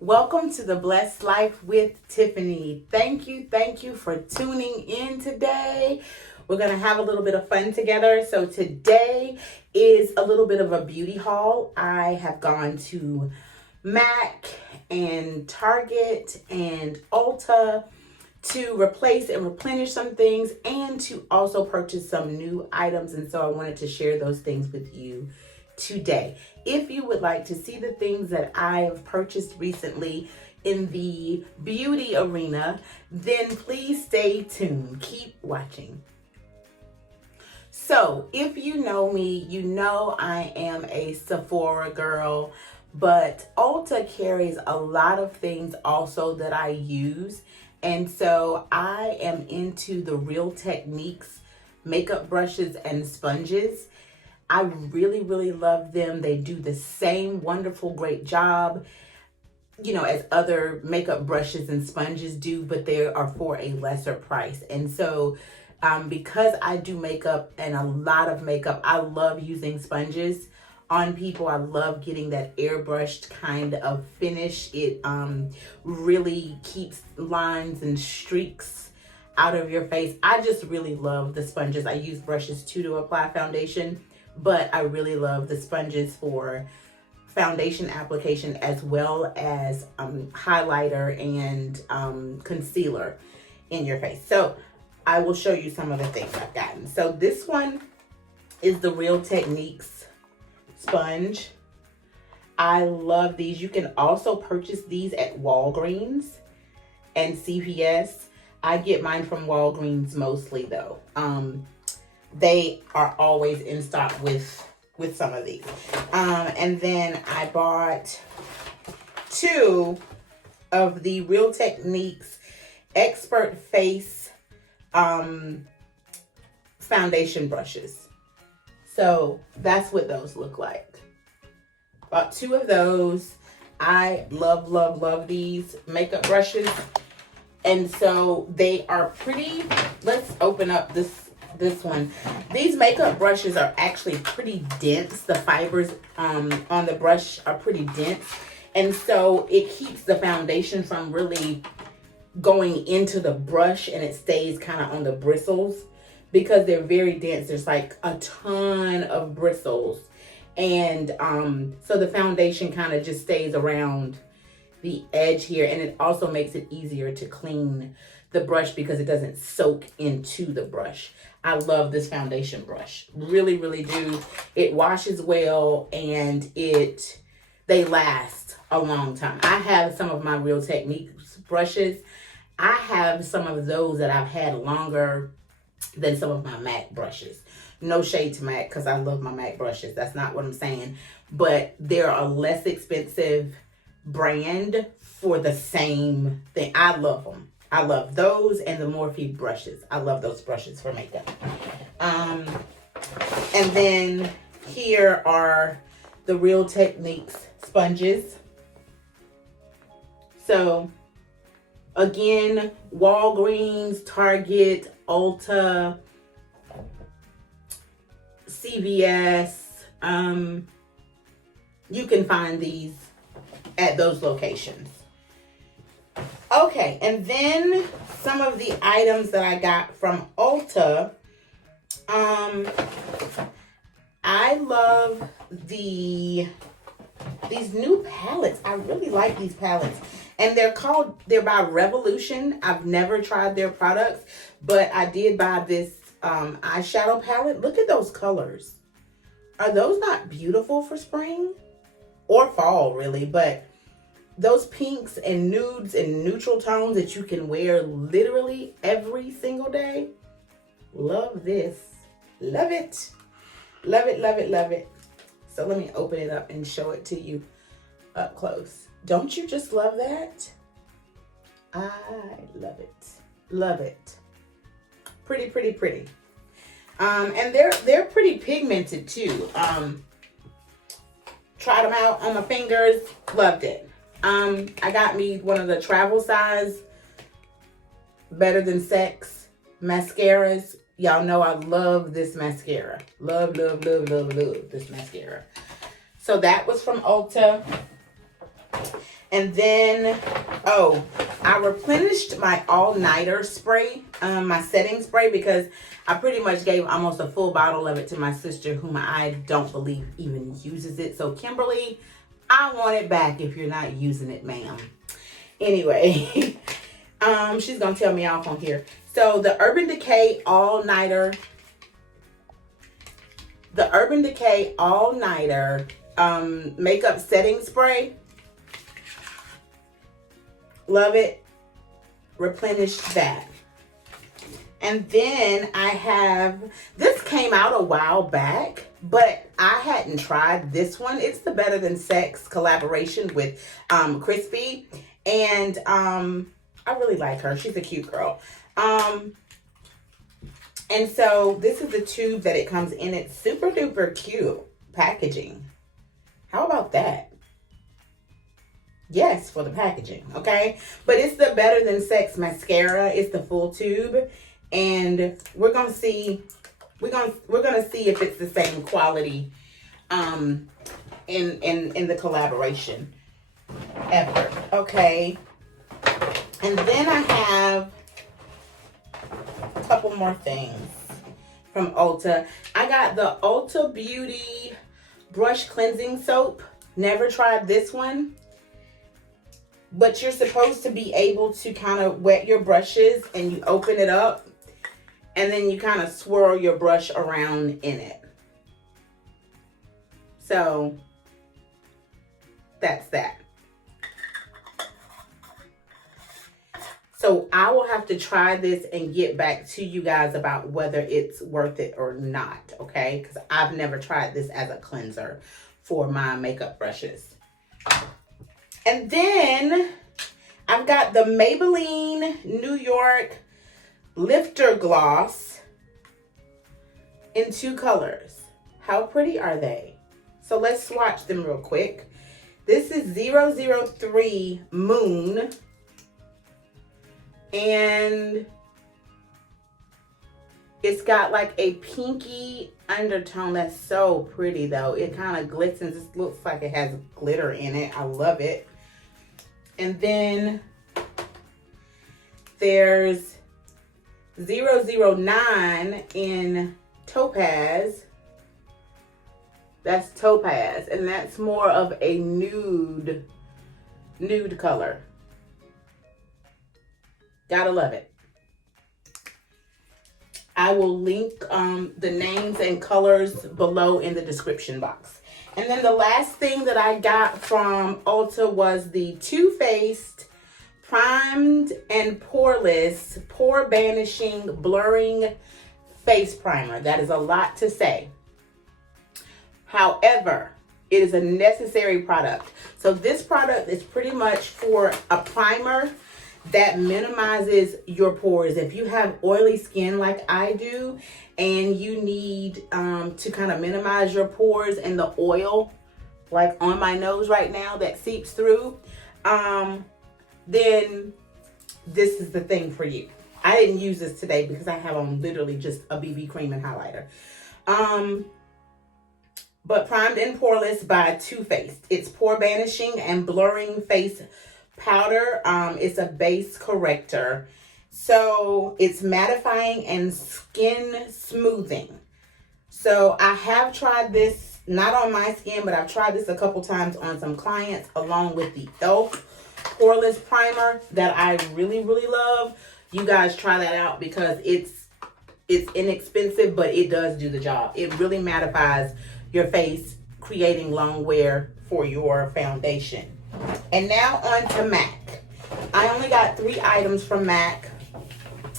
Welcome to the Blessed Life with Tiffany. Thank you for tuning in today. We're going to have a little bit of fun together. So today is a little bit of a beauty haul. I have gone to MAC and Target and Ulta to replace and replenish some things and to also purchase some new items. And so I wanted to share those things with you today. If you would like to see the things that I have purchased recently in the beauty arena, then please stay tuned. Keep watching. So if you know me, you know I am a Sephora girl, but Ulta carries a lot of things also that I use. And so I am into the Real Techniques makeup brushes and sponges. I really love them. They do the same wonderful, great job, as other makeup brushes and sponges do, but they are for a lesser price. And so because I do makeup and a lot of makeup, I love using sponges on people. I love getting that airbrushed kind of finish. It really keeps lines and streaks out of your face. I just really love the sponges. I use brushes too to apply foundation, but I really love the sponges for foundation application as well as highlighter and concealer in your face. So I will show you some of the things I've gotten. So this one is the Real Techniques sponge. I love these. You can also purchase these at Walgreens and CVS. I get mine from Walgreens mostly though. They are always in stock with some of these. And then I bought 2 of the Real Techniques Expert Face foundation brushes. So that's what those look like. Bought 2 of those. I love these makeup brushes. And so they are pretty. Let's open up this one. These makeup brushes are actually pretty dense. The fibers on the brush are pretty dense. And so it keeps the foundation from really going into the brush, and it stays kind of on the bristles because they're very dense. There's like a ton of bristles. And so the foundation kind of just stays around the edge here, and it also makes it easier to clean the brush because it doesn't soak into the brush. I love this foundation brush. Really do. It washes well and they last a long time. I have some of my Real Techniques brushes. I have some of those that I've had longer than some of my MAC brushes. No shade to MAC because I love my MAC brushes. That's not what I'm saying. But they're a less expensive brand for the same thing. I love them. I love those and the Morphe brushes. I love those brushes for makeup. And then here are the Real Techniques sponges. So again, Walgreens, Target, Ulta, CVS. You can find these at those locations. Okay, and then some of the items that I got from Ulta. I love these new palettes. I really like these palettes. And they're by Revolution. I've never tried their products, but I did buy this eyeshadow palette. Look at those colors. Are those not beautiful for spring? Or fall, really, but those pinks and nudes and neutral tones that you can wear literally every single day. Love this. Love it. Love it. So let me open it up and show it to you up close. Don't you just love that? I love it. Love it. Pretty. And they're pretty pigmented too. Tried them out on my fingers. Loved it. I got me one of the travel size Better Than Sex mascaras. Y'all know I love this mascara. Love this mascara. So that was from Ulta. And then, oh, I replenished my all-nighter spray, my setting spray, because I pretty much gave almost a full bottle of it to my sister, whom I don't believe even uses it. So, Kimberly, I want it back if you're not using it, ma'am. Anyway, she's going to tell me off on here. So, the Urban Decay All-Nighter, makeup setting spray. Love it. Replenished that. And then I have, this came out a while back, but I hadn't tried this one. It's the Better Than Sex collaboration with Crispy. And I really like her. She's a cute girl. And so this is the tube that it comes in. It's super duper cute packaging. How about that? Yes, for the packaging, okay? But it's the Better Than Sex mascara. It's the full tube, and we're gonna see. We're gonna see if it's the same quality, in the collaboration effort, okay? And then I have a couple more things from Ulta. I got the Ulta Beauty brush cleansing soap. Never tried this one. But you're supposed to be able to kind of wet your brushes and you open it up and then you kind of swirl your brush around in it. So that's that. So I will have to try this and get back to you guys about whether it's worth it or not, okay? Because I've never tried this as a cleanser for my makeup brushes. And then I've got the Maybelline New York Lifter Gloss in 2 colors. How pretty are they? So let's swatch them real quick. This is 003 Moon. And it's got like a pinky undertone. That's so pretty though. It kind of glistens. It looks like it has glitter in it. I love it. And then there's 009 in Topaz. That's Topaz. And that's more of a nude color. Gotta love it. I will link the names and colors below in the description box. And then the last thing that I got from Ulta was the Too Faced Primed and Poreless Pore Banishing Blurring Face Primer. That is a lot to say. However, it is a necessary product. So this product is pretty much for a primer that minimizes your pores. If you have oily skin like I do and you need to kind of minimize your pores and the oil like on my nose right now that seeps through, then this is the thing for you. I didn't use this today because I have on literally just a BB cream and highlighter. But Primed and Poreless by Too Faced. It's pore banishing and blurring face powder. It's a base corrector. So it's mattifying and skin smoothing. So I have tried this, not on my skin, but I've tried this a couple times on some clients along with the e.l.f. Poreless Primer that I really, really love. You guys try that out because it's inexpensive, but it does do the job. It really mattifies your face, creating long wear for your foundation. And now on to MAC. I only got 3 items from MAC.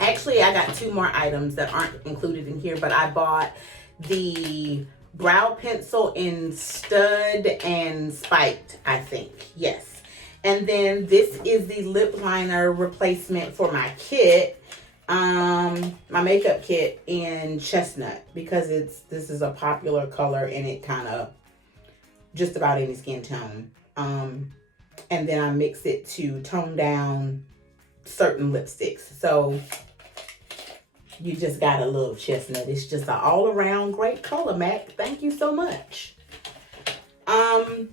Actually, I got 2 more items that aren't included in here, but I bought the brow pencil in stud and spiked, I think. Yes. And then this is the lip liner replacement for my kit, my makeup kit in chestnut, because this is a popular color and it kind of just about any skin tone. And then I mix it to tone down certain lipsticks. So you just gotta love chestnut. It's just an all-around great color, MAC. Thank you so much. I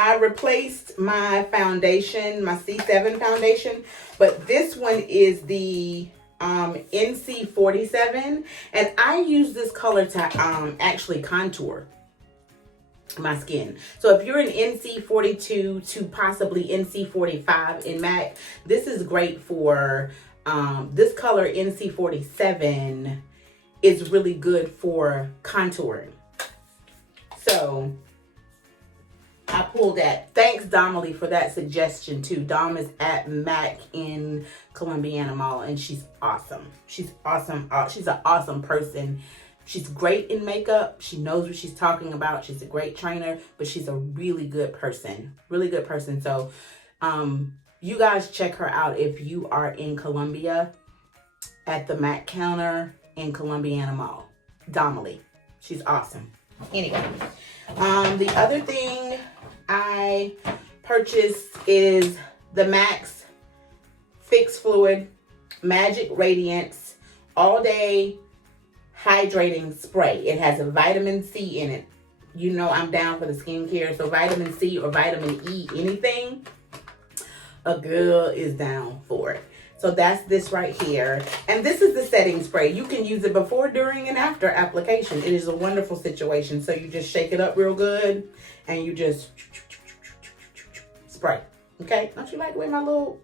I replaced my foundation, my C7 foundation, but this one is the NC47, and I use this color to actually contour my skin. So if you're an NC42 to possibly NC45 in MAC, this is great for this color. NC47 is really good for contouring. So I pulled that. Thanks, Domily, for that suggestion too. Dom is at MAC in Columbiana Mall, and she's awesome. She's awesome. She's an awesome person. She's great in makeup. She knows what she's talking about. She's a great trainer, but she's a really good person. Really good person. So you guys check her out if you are in Columbia at the MAC counter in Columbiana Mall. Domily. She's awesome. Anyway, the other thing I purchased is the MAC's Fix Fluid Magic Radiance All Day Hydrating Spray. It has a vitamin C in it. You know I'm down for the skincare, so vitamin C or vitamin E, anything, a girl is down for it. So that's this right here. And this is the setting spray. You can use it before, during, and after application. It is a wonderful situation. So you just shake it up real good and you just spray. Okay? Don't you like the way my little...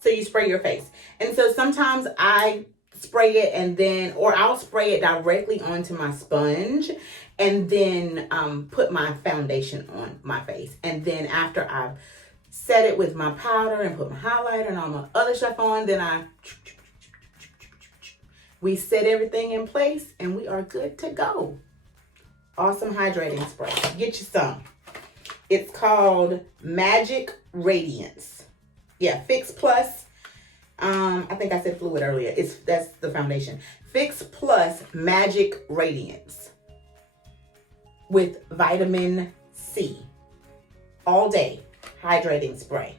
So you spray your face. And so sometimes I spray it and then, or I'll spray it directly onto my sponge and then put my foundation on my face. And then after I've set it with my powder and put my highlighter and all my other stuff on, then we set everything in place and we are good to go. Awesome hydrating spray. Get you some. It's called Magic Radiance. Yeah, Fix Plus. I think I said fluid earlier. That's the foundation. Fix Plus Magic Radiance with vitamin C. All day hydrating spray.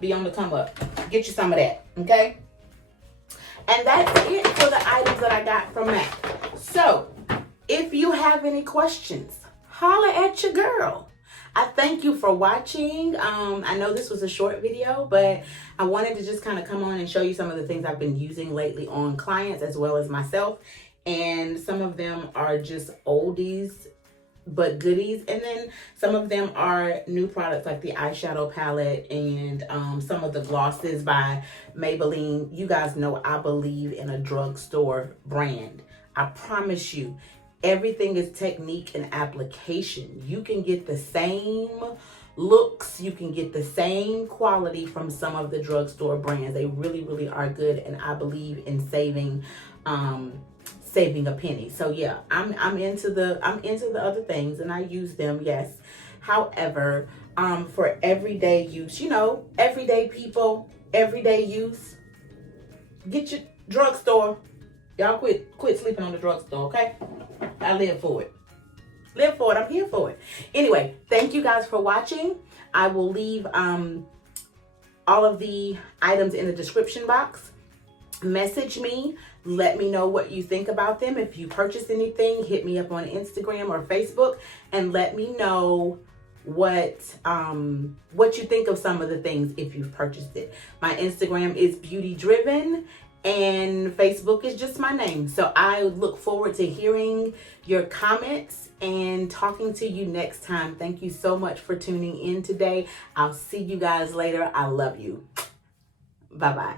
Be on the come up. Get you some of that, okay? And that's it for the items that I got from MAC. So, if you have any questions, holla at your girl. I thank you for watching. I know this was a short video, but I wanted to just kind of come on and show you some of the things I've been using lately on clients as well as myself. And some of them are just oldies but goodies, and then some of them are new products like the eyeshadow palette and some of the glosses by Maybelline. You guys know I believe in a drugstore brand. I promise you, everything is technique and application. You can get the same looks, you can get the same quality from some of the drugstore brands. They really, really are good, and I believe in saving a penny. So yeah, I'm into the other things and I use them, yes. However, for everyday use, you know, everyday people, everyday use, get your drugstore. Y'all quit sleeping on the drugstore, okay? I live for it. Live for it. I'm here for it. Anyway, thank you guys for watching. I will leave all of the items in the description box. Message me. Let me know what you think about them. If you purchase anything, hit me up on Instagram or Facebook and let me know what you think of some of the things if you've purchased it. My Instagram is Beauty Driven and Facebook is just my name. So I look forward to hearing your comments and talking to you next time. Thank you so much for tuning in today. I'll see you guys later. I love you. Bye-bye.